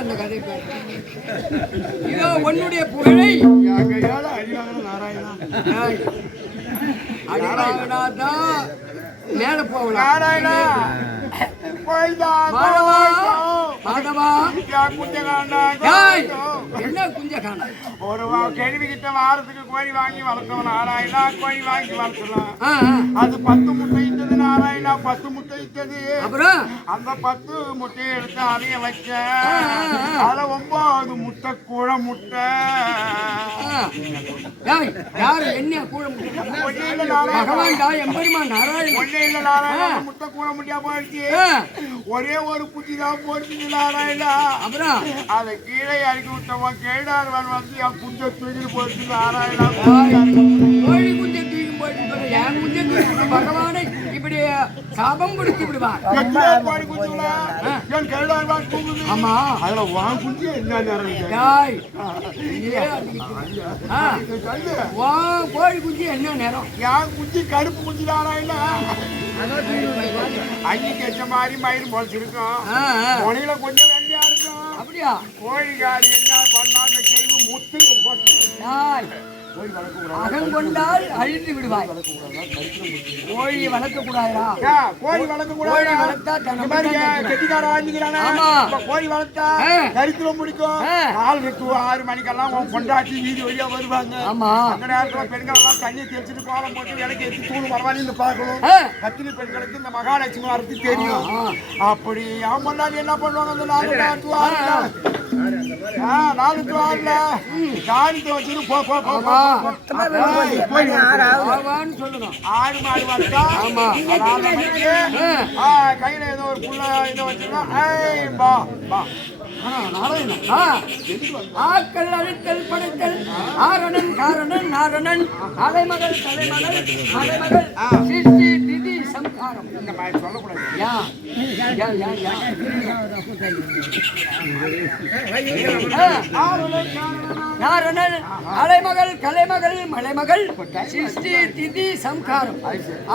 அந்த கதை இதோ உன்னுடைய புகழை நாராயணா மேல போகலாம். என்ன குஞ்சகாண்டா ஒரு கேள்வி கிட்ட வாரத்துக்கு கோழி வாங்கி வளர்த்தோம் நாராயணா. கோழி வாங்கி வளர்த்தலாம். அது 10 முட்டை இட்டது நாராயணா. 10 முட்டை இட்டது. அப்புறம் அந்த 10 முட்டையை எடுத்து அதைய வச்சேன். அதுல 9 முட்டை கூழ முட்டை. யாரு என்ன கூழ முட்டை? பகவான்டா எம்பெருமான் நாராயணன். ஒன்னே இல்ல நாராயணா. முட்டை கூழ முட்டையா போயிடுச்சு. ஒரே ஒரு குட்டி தான் போடுச்சு நாராயணா. அப்புறம் அதை கீழே இறக்கி விட்டவன் கேடாதவன் வந்து என் குஞ்சை தூக்கிட்டு போயிடுச்சு நாராயணா. கோழி குஞ்சை தூக்கி போயிட்டு என் குஞ்சை தூக்கி பகவானை இப்படி சாபம் கொடுத்து விடுவான். ஆமா அதுல வான் குஞ்சு என்ன கோழி குஞ்சு என்ன நேரம்? என் குஞ்சு கருப்பு குஞ்சு நாராயணா. அன்னைக்கு வச்ச மாதிரி மயிறு பொழைச்சிருக்கும். மொழியில கொஞ்சம் வெள்ளையா இருக்கும். அப்படியா? கோழிக்காரி என்ன பண்ணாங்க செய்து முத்து பொட்டு. அகங்கொண்டால் அழித்து விடுவாய். கோழி வளர்க்க கூடாதா? கோழி வளர்க்க கூடாது. வளர்த்தா கெட்டிக்கார ஆரம்பிக்கிறானா? கோழி வளர்த்தா கருத்துல முடிக்கும். 4 to 6 மணிக்கெல்லாம் கொண்டாட்டி வீதி வழியா வருவாங்க. ஆமா அந்த நேரத்துல பெண்கள் எல்லாம் தண்ணி தெளிச்சுட்டு கோலம் போட்டு விலைக்கு எடுத்து தூணு பரவாயில்ல பார்க்கணும். கத்திரி பெண்களுக்கு இந்த மகாலட்சுமி வரது தெரியும். அப்படி அவன் கொண்டாடி என்ன பண்ணுவாங்க? அந்த 4 to 6 காணித்து வச்சுட்டு ஆடு மாடு வளர்த்தா கையில ஏதோ ஒரு புள்ள இதை வச்சுருந்தா ஆக்கள் அழித்தல் படைத்தல் ஆரணன் காரணன் நாரணன் அலைமகள் தலைமகள் அலைமகள் சிருஷ்டி திதி சம்ஹாரம். இந்த மாதிரி சொல்லக்கூடாது. நாரணன் அலைமகள் கலைமகள் மலைமகள் சிருஷ்டி திதி சம்ஹாரம்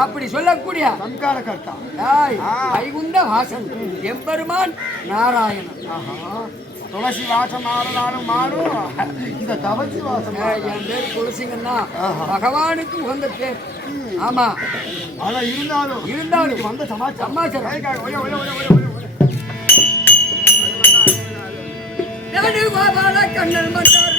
அப்படி சொல்லக்கூடிய சம்கார கர்த்தா வைகுண்ட வாசன் எம்பெருமான் நாராயணன். துளசி வாசம் மாறினாலும் மாறும். இந்த தவசி வாசம் என் பேர் துளசிங்கன்னா பகவானுக்கு உகந்த பேர். ஆமா ஆனா இருந்தாலும் வந்த சமாச்சாரம் கண்ணல் மன்றாரு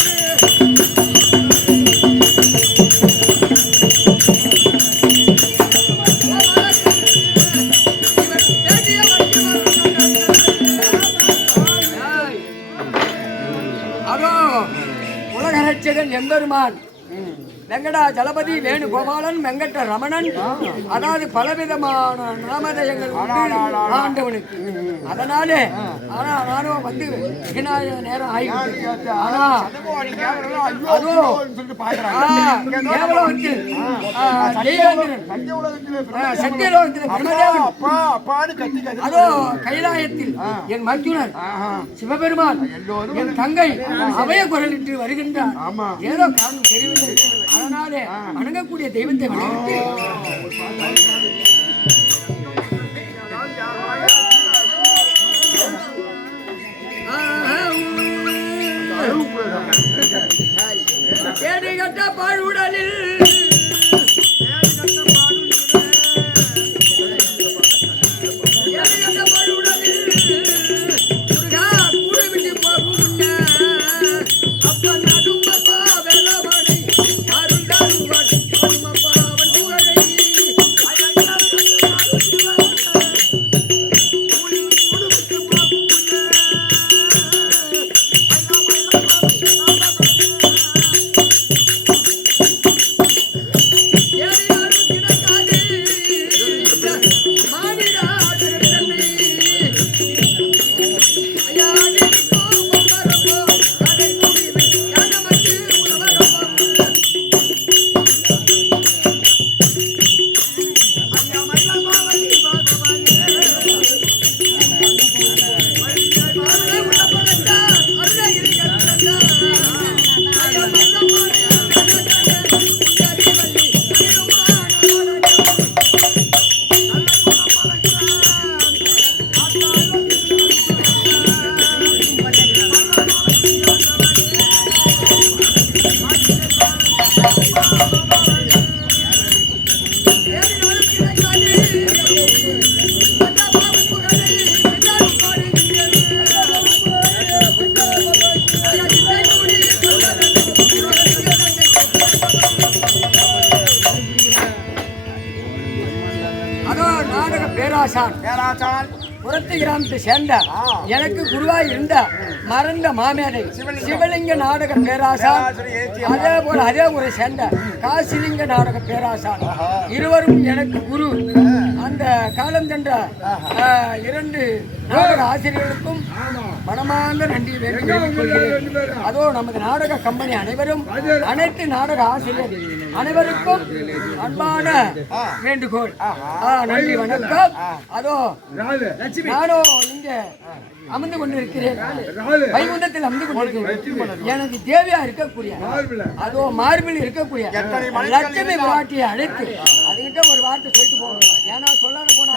உலகரட்சகன் எம்பெருமான் வெங்கடா ஜலபதி வேணுகோபாலன் வெங்கட்ட ரமணன். அதாவது பலவிதமான நாமதயங்கள் ஆண்டவனுக்கு. அதனாலே ஆனா நானும் வந்து நேரம் ஆகிட்டு ஆனா அதோ கைலாயத்தில் என் மருத்துவர் சிவபெருமான் என் தங்கை அவைய குரலிட்டு வருகின்றார். ஏதோ காரணம் தெரியவில்லை. அதனாலே வணங்கக்கூடிய தெய்வத்தை வணங்கிட்டு கேடு கட்ட பாழுடலில் பேராசான் புரத்து கிராமத்தை சேர்ந்த எனக்கு குருவா இருந்த மறந்த மாமேதை சிவலிங்க நாடக பேராசான், அதே போல அதே ஊரை சேர்ந்த காசிலிங்க நாடக பேராசான் இருவரும் எனக்கு குரு. அந்த காலம் சென்ற 2 நாடக ஆசிரியர்களுக்கும் மனமார்ந்த நன்றி வேண்டுகிறேன். அதோ நமது நாடக கம்பெனி அனைவரும், அனைத்து நாடக ஆசிரியர் அனைவருக்கும் அன்பான வேண்டுகோள். நன்றி, வணக்கம். அதோ நானும் இங்க அமர்ந்து கொண்டிருக்கிறேன், வைகுண்டத்தில் அமர்ந்து கொண்டிருக்கிறேன். எனக்கு தேவையா இருக்கக்கூடிய அதோ மார்பில் இருக்கக்கூடிய லட்சுமி பிராட்டியை அழைத்து அதுகிட்ட ஒரு வார்த்தை சொல்லிட்டு போகணும். ஏன்னா சொல்லாத போனா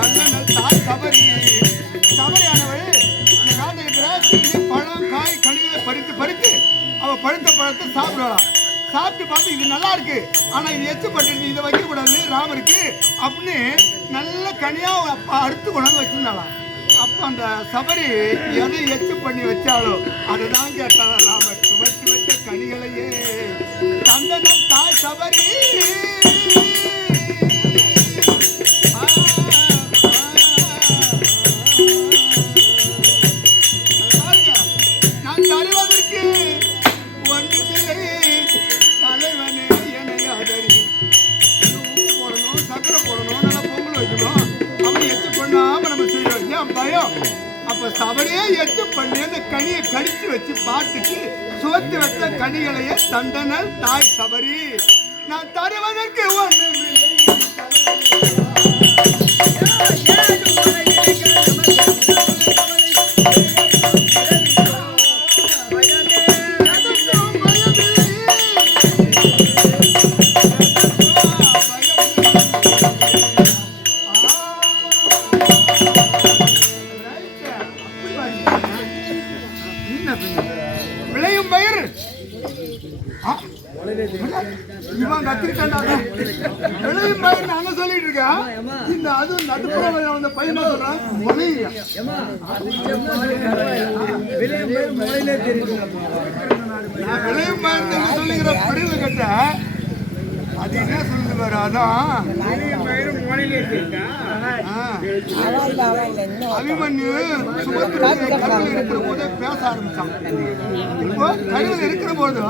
கண்ணன் பழத்தை சாப்பிடலாம். சாப்பிட்டு பார்த்து இது நல்லா இருக்கு, ஆனா இது எச்சு பட்டு இதை வைக்க கூடாது ராமருக்கு அப்படின்னு நல்ல கனியா அப்பா அறுத்து கொண்டாந்து வச்சிருந்தாலாம். அப்ப அந்த சபரி எதை எச்சு பண்ணி வச்சாலோ அதுதான் கேட்டாங்க ராமர். சுமத்தி வச்ச கனிகளையே தந்தனம் தாய் சபரி. நான் தருவதற்கு ஒன்றுமில்லை தலைவனே என்னை ஆதரி. உப்பு போடணும், சக்கரை போடணும், நல்லா பொங்கல் வைக்கணும். அவன் எச்சு பண்ணாம நம்ம செய்யணும். ஏன் பயம்? அப்ப சபரியே எச்சு பண்ணி அந்த கனியை கடிச்சு வச்சு பார்த்துட்டு சோத்து வச்ச கனிகளையே தண்டனல் தாய் சபரி. நான் தருவதற்கு ஒன்றுமில்லை. விளையும் பயிர் இவன் கத்திரிக்காண்டா விளையும் பயிர் நாங்க சொல்லிட்டு இருக்கா. இந்த அதுவும் நடுப்புற வந்த பையன் சொல்றான் விளையும் பயிர் சொல்லுகிற பிரிவு கட்ட அது என்ன சொல்லுது பாரு. அதான் அபிமன்யு கருவில் இருக்கிற போதே பேச ஆரம்பிச்சான். இப்போ கருவில் இருக்கிற போது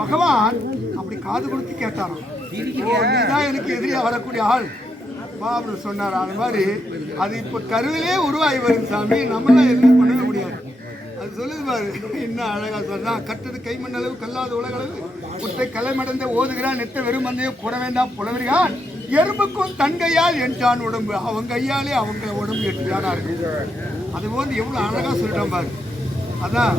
பகவான் அப்படி காது கொடுத்து கேட்டாராம், நீதான் எனக்கு எதிரியா வரக்கூடிய ஆள் வா அப்படின்னு சொன்னார். அது மாதிரி அது இப்ப கருவிலே உருவாகி வரும் சாமி, நம்மளாம் எதுவும் பண்ணவே முடியாது. அது சொல்லுது பாரு, என்ன அழகா சொல்றா. கட்டது கைமண்ணளவு கல்லாத உலகளவு குட்டை கலைமடந்த ஓதுகிறான் நெத்த வெறும் மந்தையும் புற வேண்டாம் புலவரிகான் எறும்புக்கும் தன் கையால் என்றான் உடம்பு. அவங்க கையாலே அவங்க உடம்பு எட்டுதானா இருக்கு. அது போது எவ்வளவு அழகா சொல்லிட்டான் பாரு. அதான்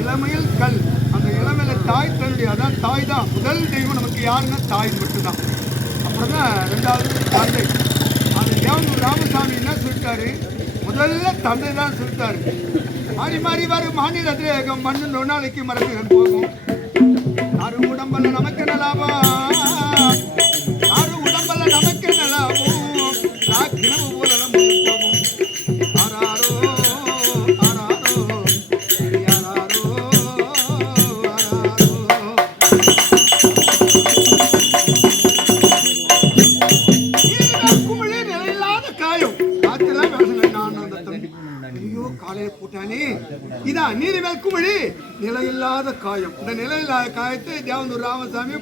இளமையில் கல், அந்த இளமையில தாய் தன்னுடைய, அதான் தாய் தான் முதல் தெய்வம் நமக்கு. யாருன்னா தாய் மட்டும்தான். அப்புறம் தான் ரெண்டாவது தந்தை. அது தேவன் ராமசாமி என்ன சொல்லிட்டாரு, முதல்ல தந்தை தான் சொல்லிட்டாரு. மாறி மாறி வரும் மாநில திரேகம் மண்ணு நொன்னாளைக்கு மரத்துகள் போகும். ஆறு உடம்பல்ல நமக்கு நலாபம், ஆறு உடம்பல்ல நமக்கு நலாபம். கிணவு போதெல்லாம் போகும். ஆராரோ ஆராரோ யாராரோ ஆராரோ. குமிழே நிலையில்லாத காயம் காத்தெல்லாம் பேசல. நான் அந்த தம்பி ஐயோ காலையில போட்டானே. இதான் நீரிமேல் குமிழி நிலையில்லாத காயம். இந்த நிலையில்லாத காயத்தை தேவந்தூர் ராமசாமி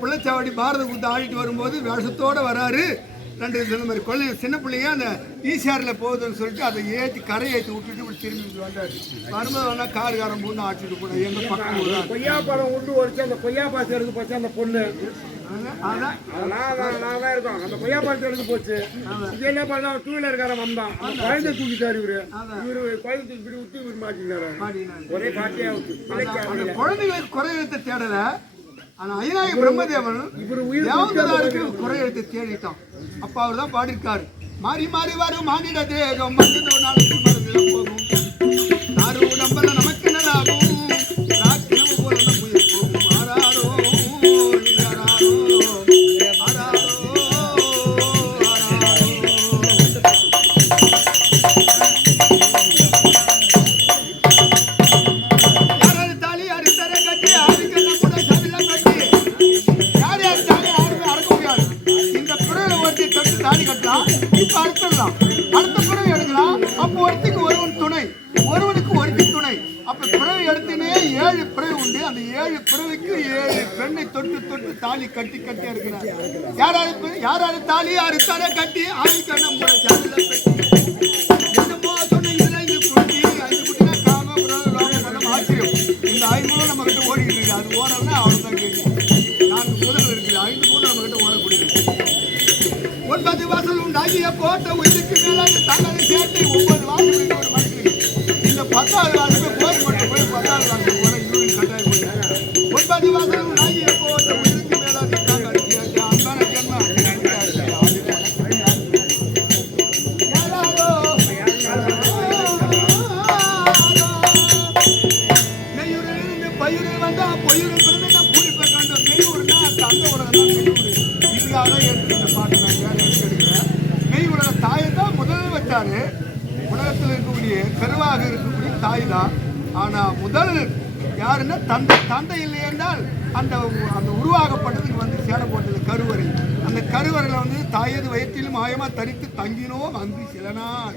பிள்ளைச்சாவடி பாரத குத்து ஆடிட்டு வரும்போது வேஷத்தோட வராரு. ரெண்டு இந்த மாதிரி கொள்ளை சின்ன பிள்ளைங்க அந்த ஈசிஆரில் போகுதுன்னு சொல்லிட்டு அதை ஏற்றி கரை ஏற்றி விட்டுட்டு இப்படி திரும்பி வந்தார். வரும்போது வேணா காருக்காரன் பொண்ணு ஆட்டிட்டு போன எங்கள் பக்கம் கொய்யா பழம் உண்டு ஒழிச்சு அந்த கொய்யா பாசம் எடுத்து போச்சு. அந்த பொண்ணு அதான் நான் தான் இருக்கோம். அந்த கொய்யா பழத்தை எடுத்து போச்சு. இது என்ன பண்ணா டூ வீலர்காரன் வந்தான், குழந்தை தூக்கிட்டாரு. இவரு குழந்தை தூக்கி விட்டு இவரு மாட்டினாரு. ஒரே காட்டியா குழந்தைகளுக்கு குறை எழுத்த தேடல. ஆனா ஐநாயக பிரம்மதேவன் தேவதாருக்கு குறை எழுத்த தேடிட்டான். அப்ப அவர் தான் பாடிருக்காரு, மாறி மாறி வரும் மானிட தேகம் மருந்து நாளைக்கு மருந்து போகும். ஆறு உடம்பல நமக்கு நல்லாகும். ராக்கினவு போல உயிர் போகும். ஆராரோ ஆராரோ ஆராரோ யாராவது தாலி அறுத்தரை கட்டி அதுக்கெல்லாம் கூட சதிலம் கட்டி யார் யார் தாலி யாருமே அறுக்க முடியாது. இந்த பிறகு ஒருத்தி தொட்டு தாலி கட்டலாம், இப்ப அறுத்துடலாம். அடுத்த பிறகு எடுக்கலாம். அப்போ ஒருத்திக்கு ஒருவன் துணை, ஒருவனுக்கு ஒருத்தி துணை. அப்ப பிறகு எடுத்துனே 7 பிறகு உண்டு. அந்த 7 பிறவிக்கு 7 பெண்ணை தொட்டு தொட்டு தாலி கட்டி கட்டி இருக்கிறார். யாராரு தாலி அறுத்தார கட்டி ஆதிக்கண்ண முறை சதில பெட்டி என்னமோ சொன்ன இதுல இது குட்டி 5 குட்டினா காம புறம் ரோகம் மனம் ஆச்சரியம். இந்த 5 நம்ம கிட்ட ஓடிக்கிட்டு இருக்கு. அது ஓடணும்னா அவ்வளவுதான் கேள்வி. 4 முதல் இருக்குது, 5 மூலம் நம்ம கிட்ட ஓடக்கூடியது. 9 வாசல் உண்டாகிய கோட்டை உயிருக்கு மேலாக தங்களை சேர்த்து 9 வாசல் ஒரு மனுஷனுக்கு. இந்த 10வது வாசல் கோயில் மட்டும் போய் 10வது வாசல் போற யூரின் கட்டாயம் போய் 9 வாசல் உண்டாகிய கோட்டை உயிருக்கு மேலாக தங்களை சேர்த்து அன்பான ஜென்ம நெய்யுரிலிருந்து பயிரில் வந்தா பொயிரும் கருவாக இருக்கக்கூடிய தாய் தான். ஆனா முதல் யாருன்னா தந்தை இல்லை என்றால் அந்த அந்த உருவாகப்பட்டதுக்கு வந்து சேடை போட்டது கருவறை. அந்த கருவறையில் வந்து தாயது வயிற்றிலும் மாயமா தரித்து தங்கினோம் அங்கு சில நாள்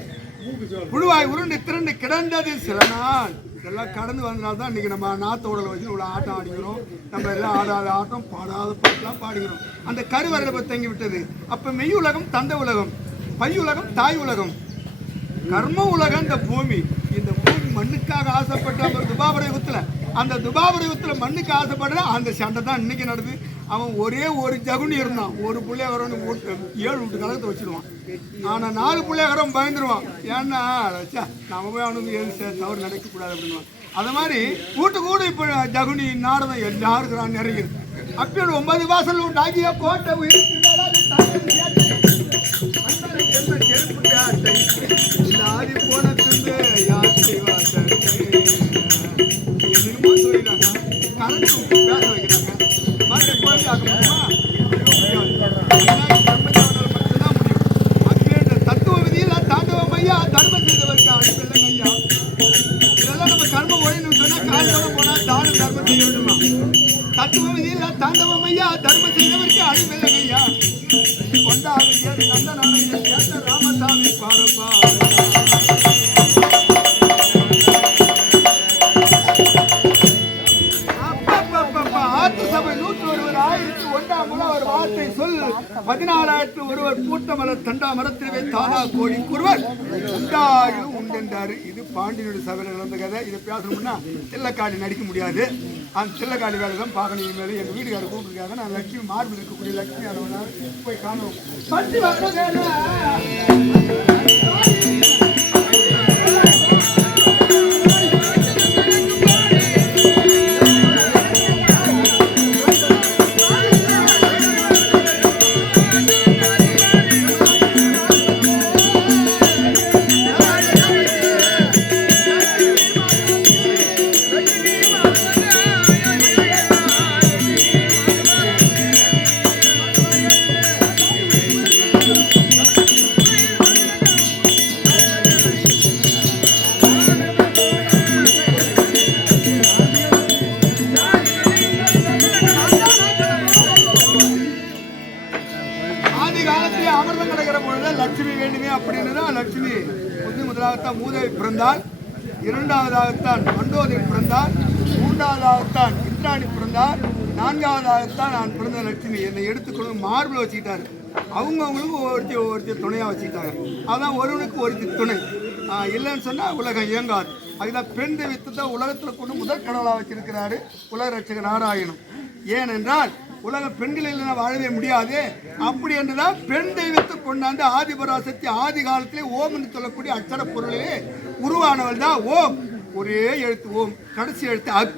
புழுவாய் உருண்டு திரண்டு கிடந்தது சில நாள். இதெல்லாம் கடந்து வந்தனால்தான் இன்னைக்கு நம்ம நாத்தோடல வச்சு இவ்வளோ ஆட்டம் ஆடிக்கிறோம். நம்ம எல்லாம் ஆடாத ஆட்டம் பாடாத பாட்டெல்லாம் பாடிக்கிறோம். அந்த கருவறையில் போய் தங்கி விட்டது. அப்போ மெய் உலகம் தந்தை உலகம், பை உலகம் தாய் உலகம், கர்ம உலகம் இந்த பூமி. இந்த பூமி மண்ணுக்காக ஆசைப்பட்ட துபாபர யுகத்தில், அந்த துபாபர யுகத்தில் மண்ணுக்கு ஆசைப்படுற அந்த சண்டை தான் இன்னைக்கு நடக்குது. அவன் ஒரே ஒரு ஜகுனி இருந்தான், ஒரு பிள்ளையகரன்னு 7 வீட்டு கலகத்தை வச்சுடுவான். ஆனால் 4 பிள்ளையகரம் பயந்துருவான். ஏன்னா நம்ம போய் அவனுக்கு எது தவறு நடக்கக்கூடாது அப்படின்வான். அது மாதிரி கூட்டு கூட இப்போ ஜகுனி நாரதம் எல்லாருக்குறான் நிறைய. அப்படி 9 வாசல் உண்டாகிய கோட்டை ஆதி போன திண்டு யார் செய்வாங்க என்னமோ சொல்லிடுறாங்க. கரண்ட் பேச வைக்கிறாங்க. மற்ற கோயில் ஆக முடியுமா? மட்டும்தான் முடியும். மக்களே தத்துவ விதியில் தாண்டவம் ஐயா தர்மம் செய்தவருக்கு அழிப்பில்லைங்க ஐயா. இதெல்லாம் நம்ம கர்மம் ஒழின்னு சொன்னால் காலத்தோட போனால் தானம் தர்மம் செய்ய வேண்டுமா? தத்துவ விதியில் தாண்டவம் ஐயா தர்மம் செய்தவருக்கு அழிப்பில்லைங்க ஐயா. கொண்டாடு நந்த நாளைய கேட்ட ராமசாமி பாரப்பா. ஆத்து சபை 101 ஒரு வார்த்தை சொல். 16,000 ஒருவர் கூட்டமலர் தண்டா மரத்திலே தானா கோடி குருவர் உண்டாயும் உண்டென்றாரு. இது பாண்டியனுடைய சபையில் நடந்த கதை. இதை பேசணும்னா தில்லக்காடி நடிக்க முடியாது. அந்த தில்லக்காடி வேலை தான் பார்க்கணும். மேலே எங்கள் வீட்டுக்காரர் கூப்பிட்டுருக்காங்க. நான் லட்சுமி மார்பில் இருக்கக்கூடிய லட்சுமி அளவுனா போய் காணும். அமிர்தம் கிடைக்கிற பொழுது லட்சுமி வேண்டுமே அப்படின்னு தான் லட்சுமி முதலாகத்தான் மூதேவி பிறந்தாள். 2வதாகத்தான் மண்டோதரி பிறந்தார். 3வதாகத்தான் இந்திராணி பிறந்தார். 4வதாகத்தான் நான் பிறந்த லட்சுமி. என்னை எடுத்துக்கொண்டு மார்பில் வச்சுக்கிட்டாரு. அவங்கவுங்களுக்கு ஒருத்தி துணையாக வச்சுக்கிட்டாங்க. அதான் ஒருவனுக்கு ஒருத்தி துணை இல்லைன்னு சொன்னால் உலகம் இயங்காது. அதுதான் பெண் தெய்வத்தை தான் உலகத்தில் கொண்டு முதல் கடவுளாக வச்சிருக்கிறாரு உலக ரட்சகர் நாராயணன். ஏனென்றால் உலக பெண்கள் இல்லைன்னா வாழவே முடியாது. அப்படி என்றுதான் பெண் தெய்வத்தை கொண்டாந்து ஆதிபராசக்தி ஆதி காலத்திலே ஓம் என்று சொல்லக்கூடிய அச்சர பொருளிலே உருவானவள் தான் ஓம். ஒரே எழுத்து ஓம், கடைசி எழுத்து அக்.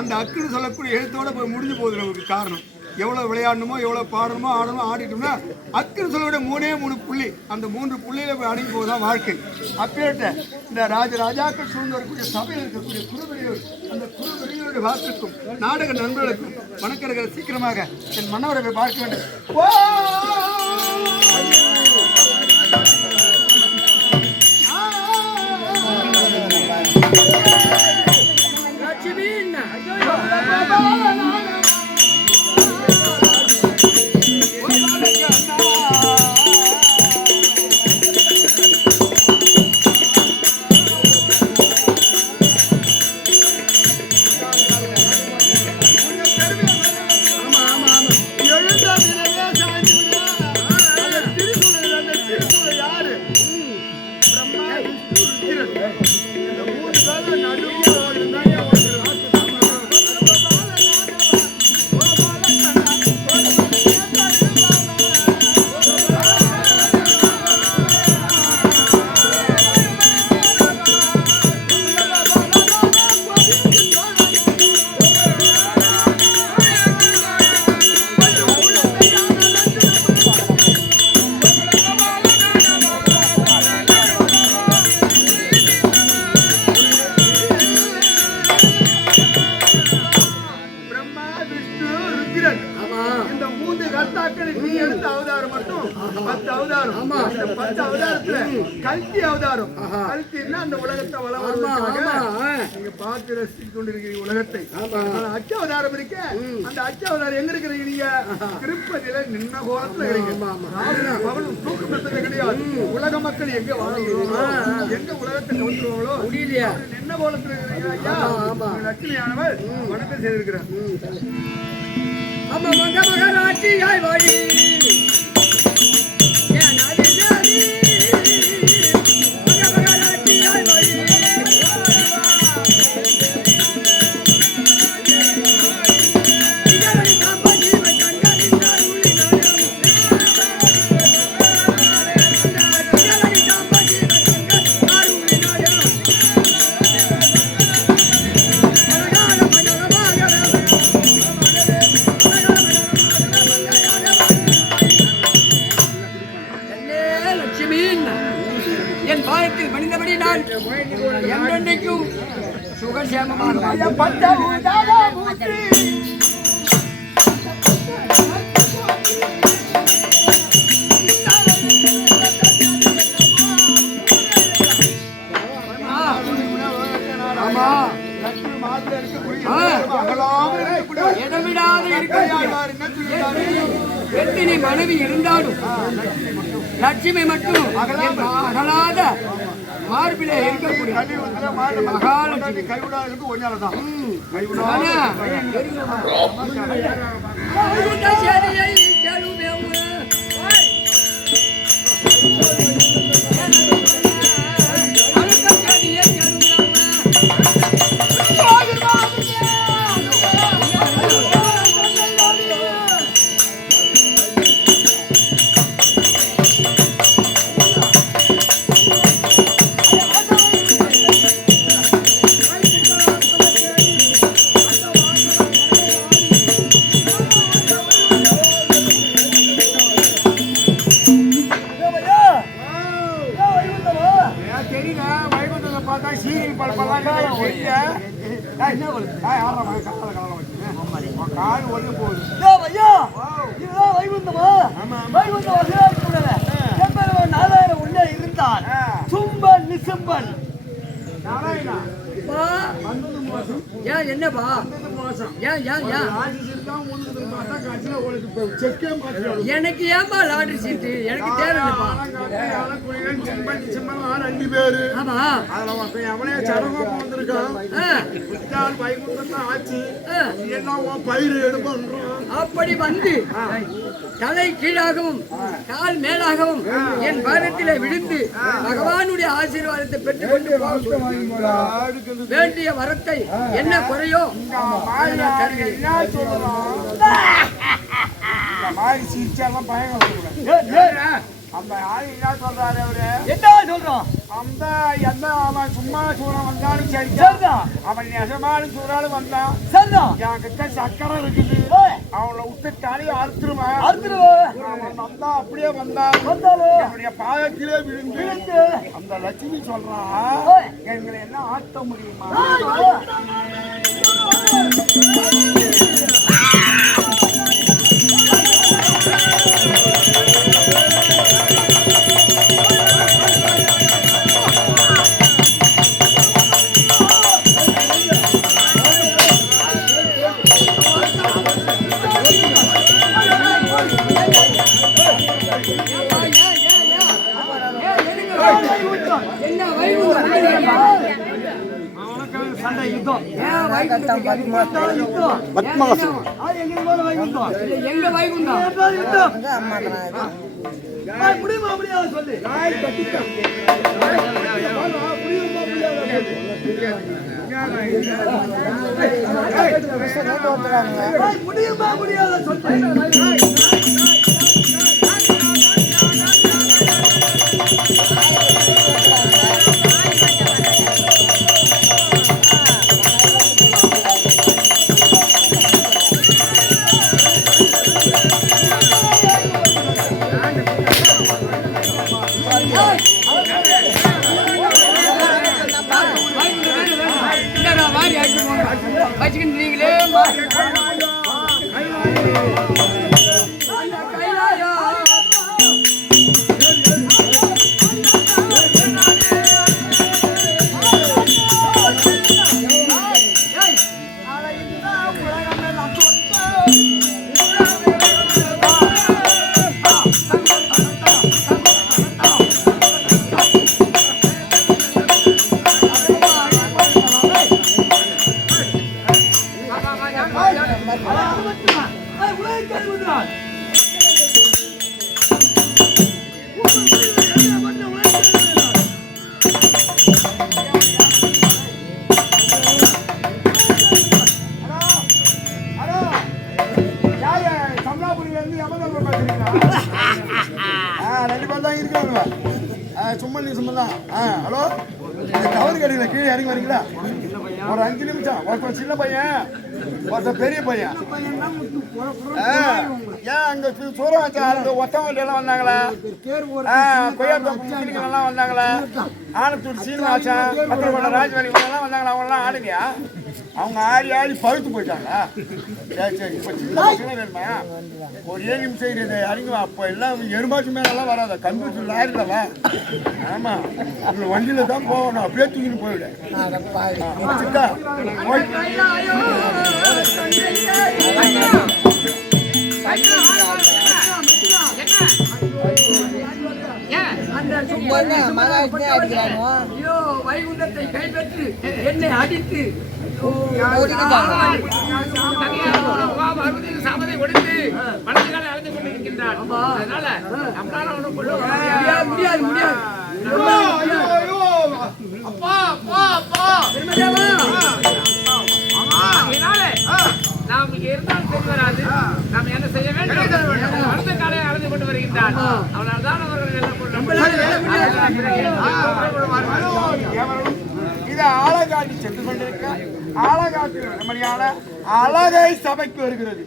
அந்த அக்குன்னு சொல்லக்கூடிய எழுத்தோட போய் முடிஞ்சு போகுது. நமக்கு காரணம் எவ்வளோ விளையாடணுமோ எவ்வளோ பாடணுமோ ஆடணுமோ ஆடிட்டோம்னா அக்குன்னு சொல்லக்கூடிய 3 புள்ளி, அந்த 3 புள்ளியில போய் அடங்கி போகுதான் வாழ்க்கை. அப்பேட்ட இந்த ராஜாக்கள் சூழ்ந்து வரக்கூடிய சபையில் இருக்கக்கூடிய குருவரியோர், அந்த குருவரியோருடைய வாக்குக்கும் நாடக நண்பர்களுக்கும் வணக்கர்கள் சீக்கிரமாக என் மன்னவரை போய் பார்க்க வேண்டும். கல்கி அவதாரம். கல்கின்னா அந்த உலகத்தை வளம் நீங்க பார்த்து ரசித்துக் கொண்டிருக்கிறீங்க உலகத்தை. அச்சாவதாரம் இருக்க அந்த அச்சாவதாரம் எங்க இருக்கிறீங்க? நீங்க திருப்பதியில நின்ன கோலத்துல இருக்கீங்க. தூக்கம் பெற்றது கிடையாது. உலக மக்கள் எங்க வாழ்கிறோம், எங்க உலகத்தை கவுத்துருவாங்களோ முடியலையா நின்ன கோலத்துல இருக்கிறீங்க. ஐயா லட்சுமியானவர் வணக்கம் செய்திருக்கிறார். அம்மா மக மகராட்சியாய் வாழி என் பாயத்தில் மனிதபடி நான் என்றென்றைக்கும் சுகசேமமாக இடமிடாது எத்தனை மனைவி இருந்தாலும் லட்சுமி மட்டும் அகலாத மார்பிலே இருக்கக்கூடிய மகாலட்சுமி கைவிடாததுக்கு ஒன்னாலதான் எனக்கு ஏன்பா லாட்டரி சீட்டு எனக்கு தேவையில்லைப்பா. அப்படி வந்து தலை கீழாகவும் கால் மேலாகவும் என் பாதத்திலே விழுந்து பகவானுடைய ஆசீர்வாதத்தை பெற்றுக்கொண்டு வேண்டிய வரத்தை என்ன குறையோ அந்த ஆள் என்ன சொல்றாரு அவரு? என்ன சொல்றோம்? அந்த எந்த அவன் சும்மா சூழல் வந்தாலும் சரிதான், அவன் நெசமாலும் சூழலும் வந்தான் சரிதான். என் கிட்ட சக்கரை இருக்குது, அவனை விட்டு தலையை அறுத்துருவேன். அவன் வந்தா அப்படியே வந்தாலும் என்னுடைய பாதத்திலே விழுந்து அந்த லட்சுமி சொல்றான், எங்களை என்ன ஆட்ட முடியுமா? முடியுமா முடியாத சொல்லு. வச்சுக்கிட்டு நீங்களே வரீங்களா கீழே இறங்கி வரீங்களா ஒரு 5 நிமிஷம் ஒருத்தர் சின்ன பையன் ஒருத்தர் பெரிய பையன் ஏன் அங்க சூரம் வச்சா அந்த ஒத்தவங்க எல்லாம் வந்தாங்களா கொய்யாத்தோப்பு எல்லாம் வந்தாங்களா ஆனத்தூர் சீனிவாசன் பத்திரப்பட ராஜவேலி எல்லாம் வந்தாங்களா அவங்க எல்லாம் ஆடுனியா அவங்க ஆடி பழுத்து போயிட்டாங்களா சரி சரி இப்போ சின்ன பசங்க வேணுமா ஒரு 7 நிமிஷம் இது இறங்குவா அப்போ எல்லாம் எருமாச்சு மேலெல்லாம் வராத கம்ப்யூட்டர் லாரிலவா ஆமா உங்களை வண்டியில தான் போகணும் அப்படியே தூக்கின்னு போயிடு சித்தா வைகுண்டத்தை கைப்பற்றி என்னை அடித்து சாமதை ஒடித்து மனசுகளை அழைத்துக் கொண்டிருக்கின்றார். அதனால நம்மளால ஒன்றும் கொள்ள முடியாது முடியாது. நாம் இங்க இருந்தாலும் சரி வராது. நாம் என்ன செய்ய வேண்டும்? அடுத்த காலை அழைத்து கொண்டு வருகின்றார். அவளால்தான் அவர்கள் இதை ஆழகாட்டி சென்று கொண்டிருக்க ஆழகாட்டு நம்மளியான அழகை சபைக்கு வருகிறது